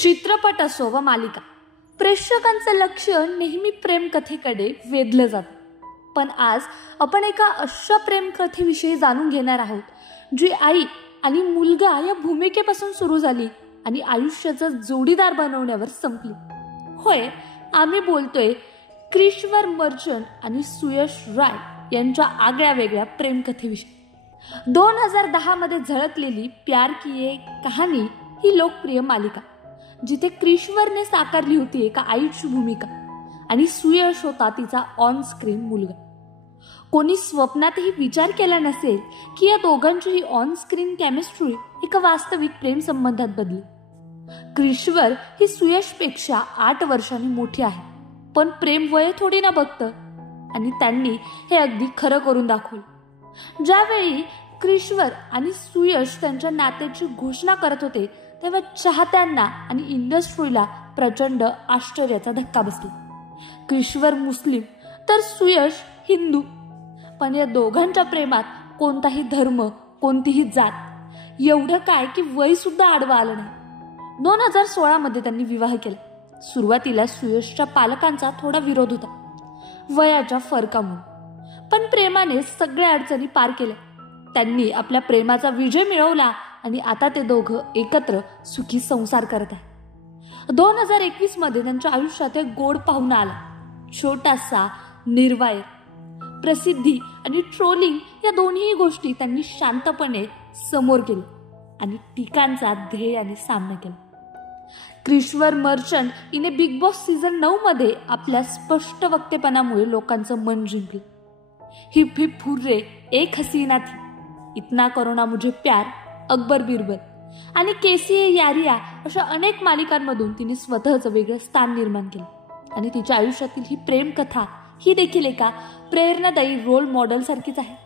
चित्रपट असो व मालिका, प्रेक्षकांचं लक्ष नेहमी प्रेमकथेकडे वेधलं जातं. पण आज आपण एका अशा प्रेमकथेविषयी जाणून घेणार आहोत जी आई आणि मुलगा या भूमिकेपासून सुरू झाली आणि आयुष्याचा जोडीदार बनवण्यावर संपली. होय, आम्ही बोलतोय क्रिशवर मर्चंट आणि सुयश राय यांच्या आगळ्या वेगळ्या प्रेमकथेविषयी. 2010 मध्ये झळकलेली प्यार की ये कहाणी ही लोकप्रिय मालिका, जिथे क्रिशवरने साकारली होती एका आईची भूमिका आणि सुयश होता तिचा ऑन स्क्रीन मुलगा. कोणी स्वप्नातही विचार केला नसेल की या दोघांची ही ऑन स्क्रीन केमिस्ट्री एका वास्तविक प्रेम संबंधात बदली. क्रिशवर ही सुयशपेक्षा 8 वर्षांनी मोठी आहे, पण प्रेम वय थोडी ना बघतं आणि त्यांनी हे अगदी खरं करून दाखवलं. ज्यावेळी क्रिशवर आणि सुयश त्यांच्या नात्याची घोषणा करत होते तेव्हा चाहत्यांना आणि इंडस्ट्रीला प्रचंड आश्चर्याचा धक्का बसला. क्रिशवर मुस्लिम तर सुयश हिंदू, पण या दोघांच्या प्रेमात कोणताही धर्म, कोणतीही जात, एवढं काय की वय सुद्धा आडवं आलं नाही. 2016 मध्ये त्यांनी विवाह केला. सुरुवातीला सुयशच्या पालकांचा थोडा विरोध होता वयाच्या फरकामुळे, पण प्रेमाने सगळ्या अडचणी पार केल्या. त्यांनी आपल्या प्रेमाचा विजय मिळवला आणि आता ते दोघं एकत्र सुखी संसार करत आहेत. 2021 मध्ये त्यांच्या आयुष्यात एक गोड पाहुणा आला. छोटासा, निर्वायर. प्रसिद्धी आणि ट्रोलिंग या दोन्ही गोष्टी त्यांनी शांतपणे समोर केल्या आणि टीकांचा ध्येयाने सामना केला. क्रिशवर मर्चंट हिने बिग बॉस सीझन 9 मध्ये आपल्या स्पष्ट वक्तेपणामुळे लोकांचं मन जिंकलं. हिप हिप हुर्रे, एक हसीना थी, इतना करो ना मुझे प्यार, अकबर बिरबल आणि केसीए यारिया अशा अनेक मालिकांमधून तिने स्वतःचं वेगळं स्थान निर्माण केलं. आणि तिच्या आयुष्यातील ही प्रेमकथा ही देखील एका प्रेरणादायी रोल मॉडेल सारखीच आहे.